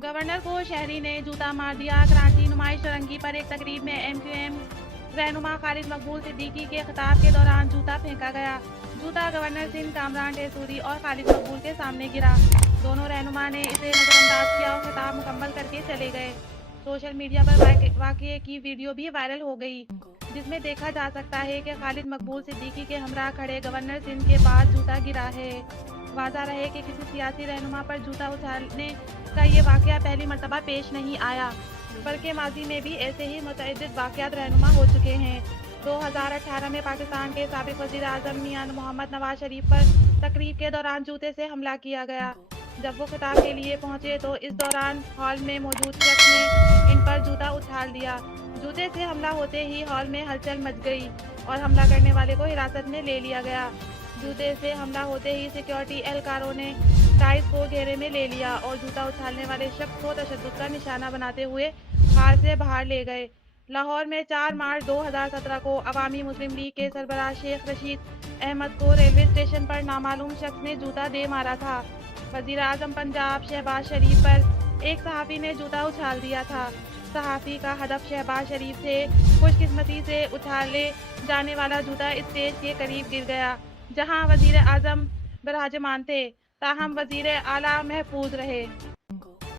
Governor को शहरी ने जूता मार दिया। कराची नुमाइश चौरंगी पर एक तकरीब में MQM रहनुमा खालिद मकबूल सिद्दीकी के खिताब के दौरान जूता फेंका गया। जूता गवर्नर सिंध कामरान टेसूरी और खालिद मकबूल के सामने गिरा। दोनों रहनुमा ने इसे नजरअंदाज किया और खिताब मुकम्मल करके चले गए। सोशल मीडिया पर वाक़ये की वीडियो भी वायरल हो गई, जिसमें देखा जा सकता है कि खालिद मकबूल सिद्दीकी के हमरा खड़े गवर्नर सिंध के पास जूता गिरा है। वाज़ा रहे कि किसी सियासी रहनुमा पर जूता उछालने का ये वाक़या पहली मर्तबा पेश नहीं आया, बल्कि माजी में भी ऐसे ही मुतअद्दिद वाक़यात रहनुमा हो चुके हैं। 2018 में पाकिस्तान के साबिक़ वज़ीर आज़म मियां मोहम्मद नवाज शरीफ पर तकरीब के दौरान जूते से हमला किया गया। जब वो खिताब के लिए पहुंचे तो इस दौरान हॉल में मौजूद शख्स ने इन पर जूता उछाल दिया। जूते से हमला होते ही हॉल में हलचल मच गई और हमला करने वाले को हिरासत में ले लिया गया। जूते से हमला होते ही सिक्योरिटी एहलकारों ने गाइस को घेरे में ले लिया और जूता उछालने वाले शख्स को तशद्दुद का निशाना बनाते हुए हाल से बाहर ले गए। लाहौर में 4 मार्च 2017 को अवामी मुस्लिम लीग के सरबराह शेख रशीद अहमद को रेलवे स्टेशन पर नामालूम शख्स ने जूता दे मारा था। वज़ीर आज़म पंजाब शहबाज शरीफ पर एक सहाफ़ी ने जूता उछाल दिया था। सहाफ़ी का हदफ शहबाज शरीफ से खुशकिस्मती से उछाले जाने वाला जूता स्टेज के करीब गिर गया, जहां वज़ीर आज़म विराजमान थे, ताहम वज़ीर आला महफूज रहे।